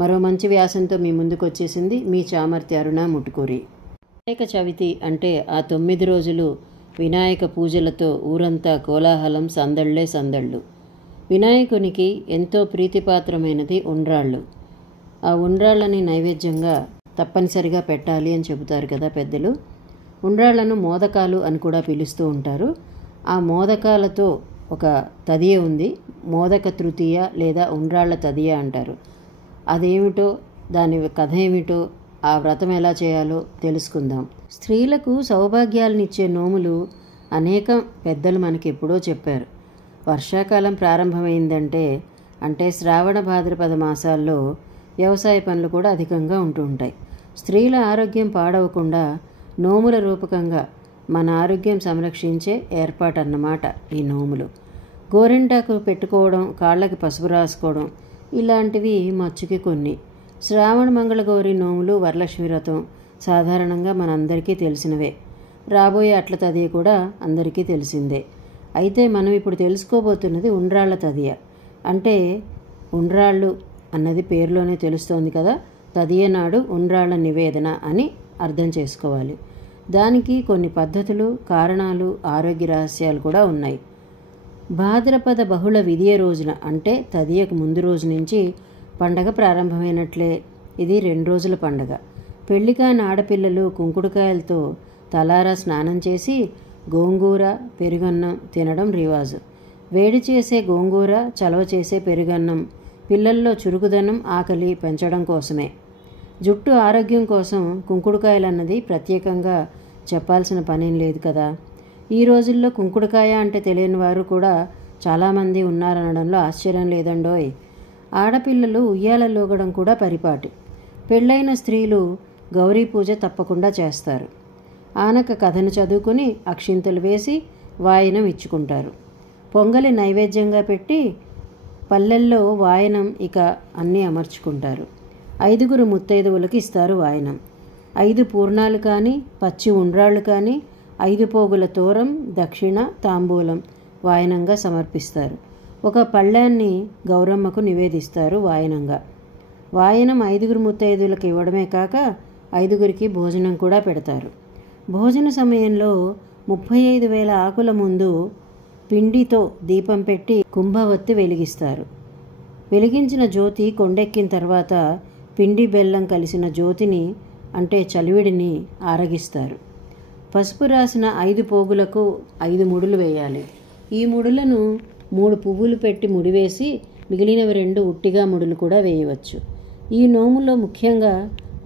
మరో మంచి వ్యాసంతో మీ ముందుకు వచ్చేసింది మీ చామర్తి అరుణ ముటుకూరి. వినాయక చవితి అంటే ఆ 9 రోజులు వినాయక పూజలతో ఊరంతా కోలాహలం, సందళ్లే సందళ్ళు. వినాయకునికి ఎంతో ప్రీతిపాత్రమైనది ఉండ్రాళ్ళు. ఆ ఉండ్రాళ్ళని నైవేద్యంగా తప్పనిసరిగా పెట్టాలి అని చెబుతారు కదా పెద్దలు. ఉండ్రాళ్లను మోదకాలు అని కూడా పిలుస్తూ ఉంటారు. ఆ మోదకాలతో ఒక తదియ ఉంది, మోదక తృతీయ లేదా ఉండ్రాళ్ల తదియ అంటారు. అదేమిటో, దాని కథ ఏమిటో, ఆ వ్రతం ఎలా చేయాలో తెలుసుకుందాం. స్త్రీలకు సౌభాగ్యాలనిచ్చే నోములు అనేకం పెద్దలు మనకి ఎప్పుడో చెప్పారు. వర్షాకాలం ప్రారంభమైందంటే అంటే శ్రావణ భాద్రపద మాసాల్లో వ్యవసాయ పనులు కూడా అధికంగా ఉంటూ ఉంటాయి. స్త్రీల ఆరోగ్యం పాడవకుండా నోముల రూపకంగా మన ఆరోగ్యం సంరక్షించే ఏర్పాటన్నమాట ఈ నోములు. గోరింటాకు పెట్టుకోవడం, కాళ్ళకి పసుపు రాసుకోవడం ఇలాంటివి మచ్చుకి కొన్ని. శ్రావణ మంగళగౌరి నోములు, వరలక్ష్మి వ్రతం సాధారణంగా మనందరికీ తెలిసినవే. రాబోయే అట్ల తదియ కూడా అందరికీ తెలిసిందే. అయితే మనం ఇప్పుడు తెలుసుకోబోతున్నది ఉండ్రాళ్ల తదియ. అంటే ఉండ్రాళ్ళు అన్నది పేరులోనే తెలుస్తోంది కదా, తదియ నాడు ఉండ్రాళ్ల నివేదన అని అర్థం చేసుకోవాలి. దానికి కొన్ని పద్ధతులు, కారణాలు, ఆరోగ్య రహస్యాలు కూడా ఉన్నాయి. భాద్రపద బహుళ విదియ రోజున అంటే తదియకు ముందు రోజు నుంచి పండగ ప్రారంభమైనట్లే. ఇది 2 రోజుల పండగ. పెళ్లి కాని ఆడపిల్లలు కుంకుడుకాయలతో తలారా స్నానం చేసి గోంగూర, పెరుగన్నం తినడం రివాజు. వేడి చేసే గోంగూర, చలవ చేసే పెరుగన్నం పిల్లల్లో చురుకుదనం, ఆకలి పెంచడం కోసమే. జుట్టు ఆరోగ్యం కోసం కుంకుడుకాయలన్నది ప్రత్యేకంగా చెప్పాల్సిన పనేం లేదు కదా. ఈ రోజుల్లో కుంకుడుకాయ అంటే తెలియని వారు కూడా చాలామంది ఉన్నారనడంలో ఆశ్చర్యం లేదండోయ్. ఆడపిల్లలు ఉయ్యాలలోగడం కూడా పరిపాటి. పెళ్ళైన స్త్రీలు గౌరీ పూజ తప్పకుండా చేస్తారు. ఆనక కథను చదువుకుని అక్షింతలు వేసి వాయనం ఇచ్చుకుంటారు. పొంగలి నైవేద్యంగా పెట్టి పల్లెల్లో వాయనం ఇక అన్నీ అమర్చుకుంటారు. 5 ముత్తైదువులకి ఇస్తారు వాయనం. 5 పూర్ణాలు కానీ, పచ్చి ఉండ్రాళ్ళు కానీ, 5 పోగుల తోరం, దక్షిణ, తాంబూలం వాయనంగా సమర్పిస్తారు. ఒక పళ్ళాన్ని గౌరమ్మకు నివేదిస్తారు వాయనంగా. వాయనం 5 ముత్తైదువులకు ఇవ్వడమే కాక 5కి భోజనం కూడా పెడతారు. భోజన సమయంలో 35,000 ఆకుల ముందు పిండితో దీపం పెట్టి కుంభవత్తి వెలిగిస్తారు. వెలిగించిన జ్యోతి కొండెక్కిన తర్వాత పిండి బెల్లం కలిసిన జ్యోతిని అంటే చలివిడిని ఆరగిస్తారు. పసుపు రాసిన 5 పోగులకు 5 ముడులు వేయాలి. ఈ ముడులను 3 పువ్వులు పెట్టి ముడివేసి మిగిలినవి 2 ఉట్టిగా ముడులు కూడా వేయవచ్చు. ఈ నోములో ముఖ్యంగా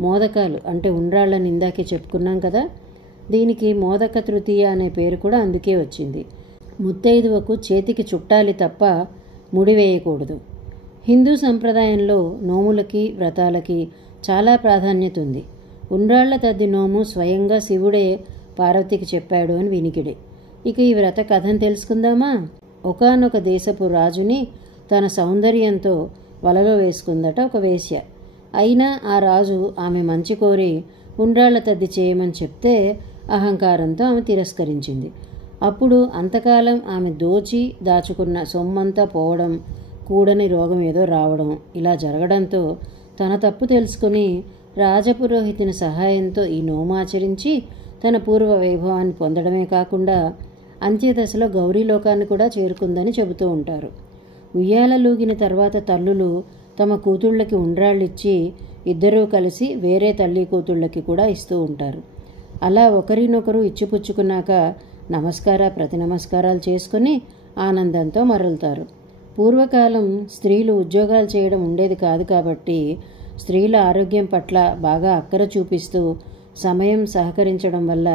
మోదకాలు అంటే ఉండ్రాళ్ళని ఇందాకే చెప్పుకున్నాం కదా, దీనికి మోదక తృతీయ అనే పేరు కూడా అందుకే వచ్చింది. ముత్తైదువకు చేతికి చుట్టాలి తప్ప ముడి వేయకూడదు. హిందూ సంప్రదాయంలో నోములకి, వ్రతాలకి చాలా ప్రాధాన్యత ఉంది. ఉండ్రాళ్ల తద్ది నోము స్వయంగా శివుడే పార్వతికి చెప్పాడు అని వినికిడి. ఇక ఈ వ్రత కథను తెలుసుకుందామా? ఒకానొక దేశపు రాజుని తన సౌందర్యంతో వలలో వేసుకుందట ఒక వేశ్య. అయినా ఆ రాజు ఆమె మంచి కోరి ఉండ్రాళ్ల తద్ది చేయమని చెప్తే అహంకారంతో ఆమె తిరస్కరించింది. అప్పుడు అంతకాలం ఆమె దోచి దాచుకున్న సొమ్మంతా పోవడం, కూడని రోగం ఏదో రావడం ఇలా జరగడంతో తన తప్పు తెలుసుకుని రాజపురోహితుని సహాయంతో ఈ నోమాచరించి తన పూర్వ వైభవాన్ని పొందడమే కాకుండా అంత్యదశలో గౌరీలోకాన్ని కూడా చేరుకుందని చెబుతూ ఉంటారు. ఉయ్యాలలూగిన తర్వాత తల్లులు తమ కూతుళ్ళకి ఉండ్రాళ్ళిచ్చి ఇద్దరూ కలిసి వేరే తల్లి కూతుళ్ళకి కూడా ఇస్తూ ఉంటారు. అలా ఒకరినొకరు ఇచ్చిపుచ్చుకున్నాక ప్రతి నమస్కారాలు చేసుకుని ఆనందంతో మరలుతారు. పూర్వకాలం స్త్రీలు ఉద్యోగాలు చేయడం ఉండేది కాదు కాబట్టి స్త్రీల ఆరోగ్యం పట్ల బాగా అక్కర చూపిస్తూ సమయం సహకరించడం వల్ల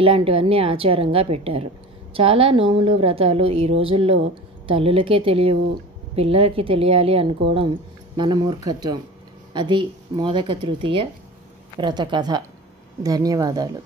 ఇలాంటివన్నీ ఆచారంగా పెట్టారు. చాలా నోములు, వ్రతాలు ఈ రోజుల్లో తల్లులకే తెలియవు, పిల్లలకి తెలియాలి అనుకోవడం మన మూర్ఖత్వం. అది మోదక తృతీయ వ్రత కథ. ధన్యవాదాలు.